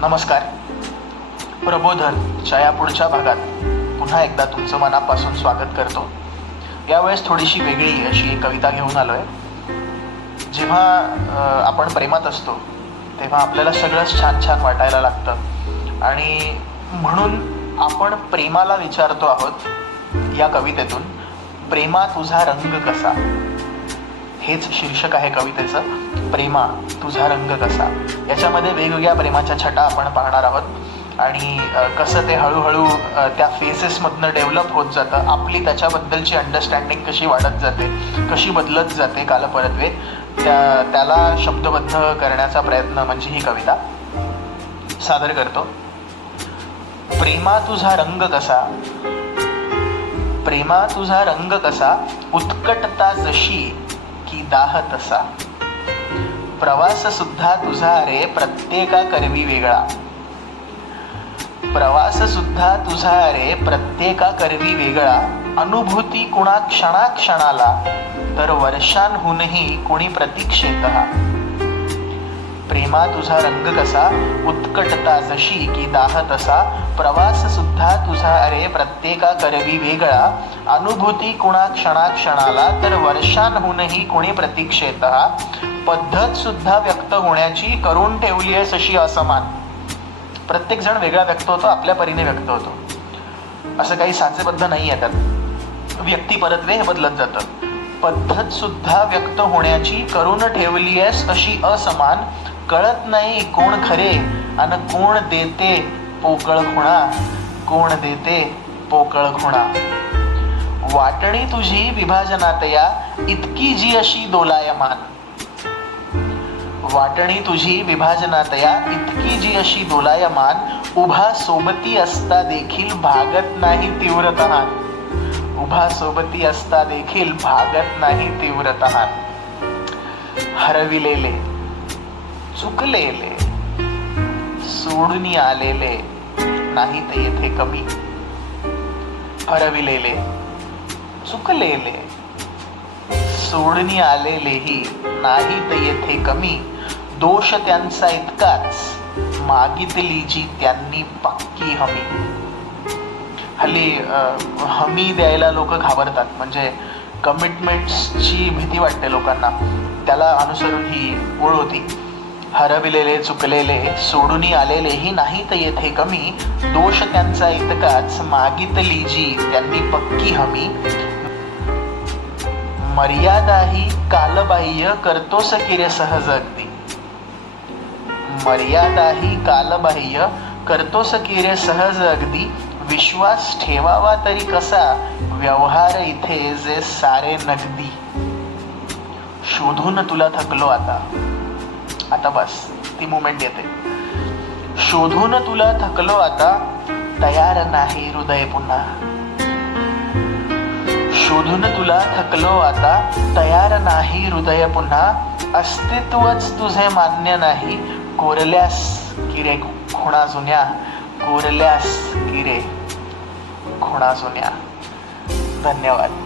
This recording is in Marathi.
नमस्कार. प्रबोधनच्या या पुढच्या भागात पुन्हा एकदा तुमचं मनापासून स्वागत करतो. यावेळेस थोडीशी वेगळी अशी कविता घेऊन आलो आहे जेव्हा आपण प्रेमात असतो तेव्हा आपल्याला सगळंच छान छान वाटायला लागतं. आणि म्हणून आपण प्रेमाला विचारतो आहोत या कवितेतून प्रेमा तुझा रंग कसा? हेच शीर्षक आहे कवितेचं. प्रेमा तुझा रंग कसा? याच्यामध्ये वेगवेगळ्या प्रेमाच्या छटा आपण पाहणार आहोत. आणि कसं ते हळूहळू त्या फेसेसमधनं डेव्हलप होत जातं आपली त्याच्याबद्दलची अंडरस्टँडिंग कशी वाढत जाते कशी बदलत जाते कालपरत्वे त्या त्याला शब्दबद्ध करण्याचा प्रयत्न म्हणजे ही कविता. सादर करतो. प्रेमा तुझा रंग कसा? प्रेमा तुझा रंग कसा? उत्कटता जशी की दाह तसा. प्रवास सुद्धा तुझा रे प्रत्येका करवी वेगळा. प्रवास सुद्धा तुझा रे प्रत्येका करवी वेगळा. अनुभूती कुणा क्षणाक्षणाला तर वर्षांहूनही कुणी प्रतीक्षेत प्रेमा तुझा रंग कसा? उत्कटता जशी की दाह तसा. प्रवास सुद्धा तुझा अरे प्रत्येका करवी वेगळा. अनुभूती कुणा क्षणाक्षणाला तर वर्षांहूनही कुणी प्रतीक्षेत पद्धत सुद्धा व्यक्त होण्याची करून ठेवली आहे अशी असमान. प्रत्येक जण वेगळा व्यक्त होतो आपल्या परीने व्यक्त होतो. असं काही साचेबद्ध नाही आहे त्यात. व्यक्ती परत्वे हे बदलत जातं. पद्धत सुद्धा व्यक्त होण्याची करून ठेवली आहेस अशी असमान. कळत नाही कोण खरे आणि कोण देते पोकळ खुणा. कोण देते पोकळ खुणा. वाटणी तुझी विभाजनातया इतकी जी अशी दोलायमान. वाटणी तुझी विभाजनातया इतकी जी अशी दोलायमान उभा सोबती असता देखील भागत नाही तीव्रतहान. उभा सोबती असता देखील भागत नाही तीव्रतहान. हरविलेले. चुकलेले सोडून आलेले नाही ते येथे कमी. हरविलेले चुकलेले सोडून आलेलेही नाही ते येथे कमी. दोष त्यांचा इतकाच मागितली जी त्यांनी पक्की हमी. हल्ली हमी द्यायला लोक घाबरतात म्हणजे कमिटमेंट्सची भीती वाटते लोकांना. त्याला अनुसरून ही ओळ होती. हरविलेले चुकलेले सोडून आलेलेही नाहीत येथे कमी. दोष त्यांचा इतकाच. मागितली जी त्यांनी पक्की हमी. मर्यादाही कालबाह्य करतोस किरे सहज अगदी. मर्यादाही कालबाह्य करतोस किरे सहज अगदी. विश्वास ठेवावा तरी कसा? व्यवहार इथे जे सारे नगदी. शोधून तुला थकलो आता. आता बस ती मुमेंट येते. शोधून तुला थकलो आता तयार नाही हृदय पुन्हा. शोधून तुला थकलो आता तयार नाही हृदय पुन्हा. अस्तित्वच तुझे मान्य नाही. कोरल्यास किरे खुणा जुन्या कोरल्यास किरे खुणा जुन्या धन्यवाद.